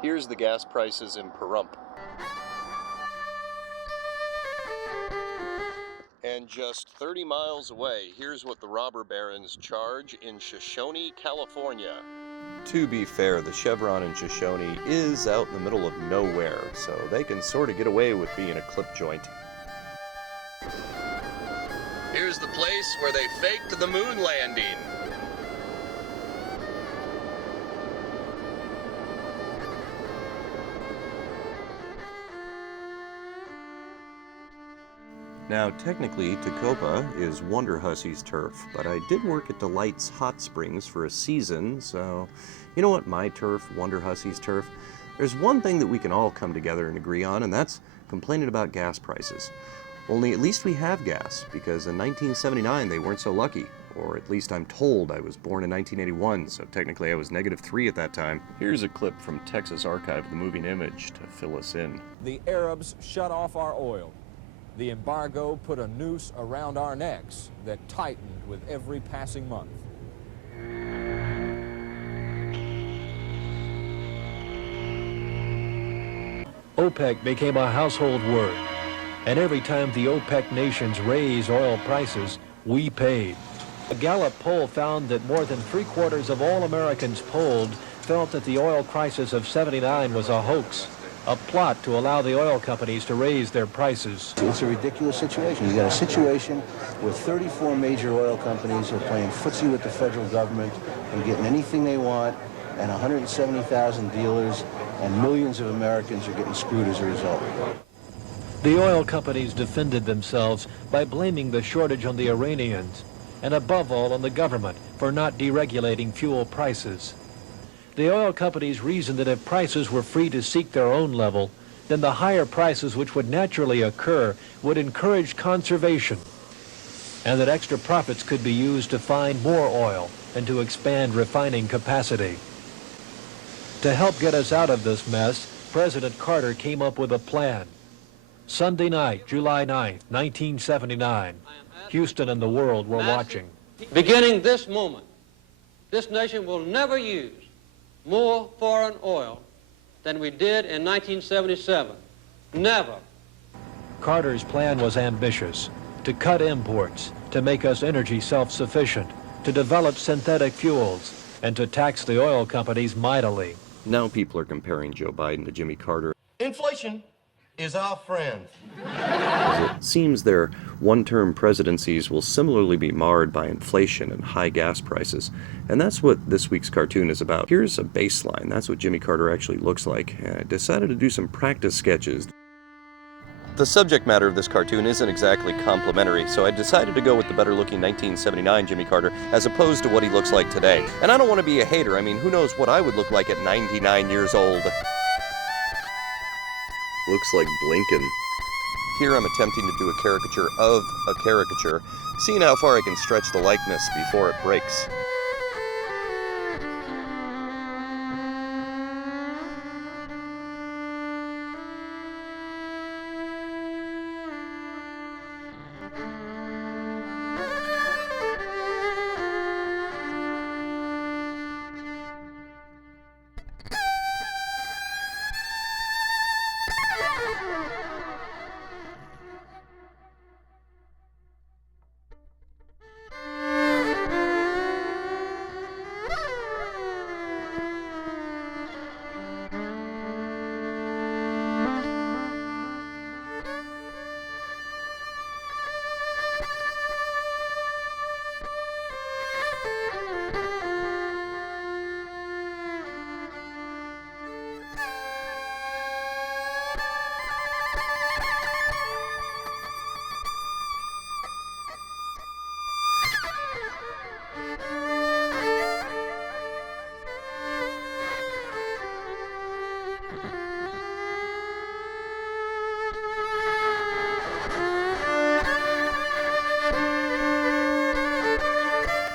Here's the gas prices in Pahrump. And just 30 miles away, here's what the robber barons charge in Shoshone, California. To be fair, the Chevron in Shoshone is out in the middle of nowhere, so they can sort of get away with being a clip joint. Here's the place where they faked the moon landing. Now, technically, Tacopa is Wonder Hussy's turf, but I did work at Delight's Hot Springs for a season, so you know what, my turf, Wonder Hussy's turf? There's one thing that we can all come together and agree on, and that's complaining about gas prices. Only at least we have gas, because in 1979 they weren't so lucky. Or at least I'm told. I was born in 1981, so technically I was -3 at that time. Here's a clip from Texas Archive of the Moving Image to fill us in. The Arabs shut off our oil. The embargo put a noose around our necks that tightened with every passing month. OPEC became a household word, and every time the OPEC nations raised oil prices, we paid. A Gallup poll found that more than 3/4 of all Americans polled felt that the oil crisis of '79 was a hoax, a plot to allow the oil companies to raise their prices. It's a ridiculous situation. You got a situation where 34 major oil companies are playing footsie with the federal government and getting anything they want, and 170,000 dealers and millions of Americans are getting screwed as a result. The oil companies defended themselves by blaming the shortage on the Iranians, and above all on the government for not deregulating fuel prices. The oil companies reasoned that if prices were free to seek their own level, then the higher prices which would naturally occur would encourage conservation, and that extra profits could be used to find more oil and to expand refining capacity. To help get us out of this mess, President Carter came up with a plan. Sunday night, July 9th, 1979, Houston and the world were watching. Beginning this moment, this nation will never use more foreign oil than we did in 1977. Never. Carter's plan was ambitious: to cut imports, to make us energy self-sufficient, to develop synthetic fuels, and to tax the oil companies mightily. Now people are comparing Joe Biden to Jimmy Carter. Inflation is our friend. It seems their one-term presidencies will similarly be marred by inflation and high gas prices. And that's what this week's cartoon is about. Here's a baseline. That's what Jimmy Carter actually looks like. And I decided to do some practice sketches. The subject matter of this cartoon isn't exactly complimentary, so I decided to go with the better-looking 1979 Jimmy Carter as opposed to what he looks like today. And I don't want to be a hater. I mean, who knows what I would look like at 99 years old. Looks like Blinken. Here I'm attempting to do a caricature of a caricature, seeing how far I can stretch the likeness before it breaks.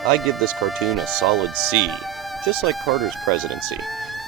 I give this cartoon a solid C, just like Carter's presidency.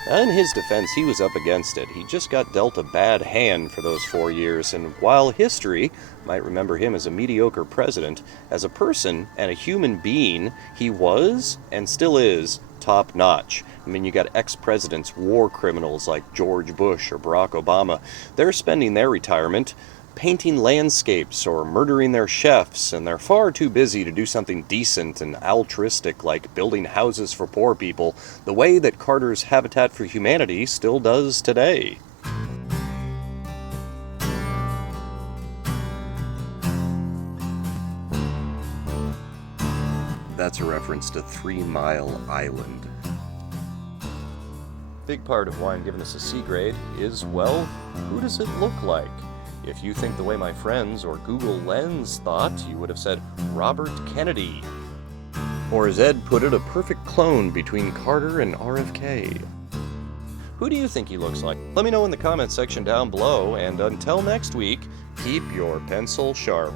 In his defense, he was up against it. He just got dealt a bad hand for those 4 years, and while history might remember him as a mediocre president, as a person and a human being, he was, and still is, top-notch. I mean, you got ex-presidents, war criminals like George Bush or Barack Obama. They're spending their retirement painting landscapes or murdering their chefs, and they're far too busy to do something decent and altruistic like building houses for poor people, the way that Carter's Habitat for Humanity still does today. That's a reference to 3 Mile Island. Big part of why I'm giving this a C grade is, well, who does it look like? If you think the way my friends or Google Lens thought, you would have said Robert Kennedy. Or as Ed put it, a perfect clone between Carter and RFK. Who do you think he looks like? Let me know in the comments section down below, and until next week, keep your pencil sharp.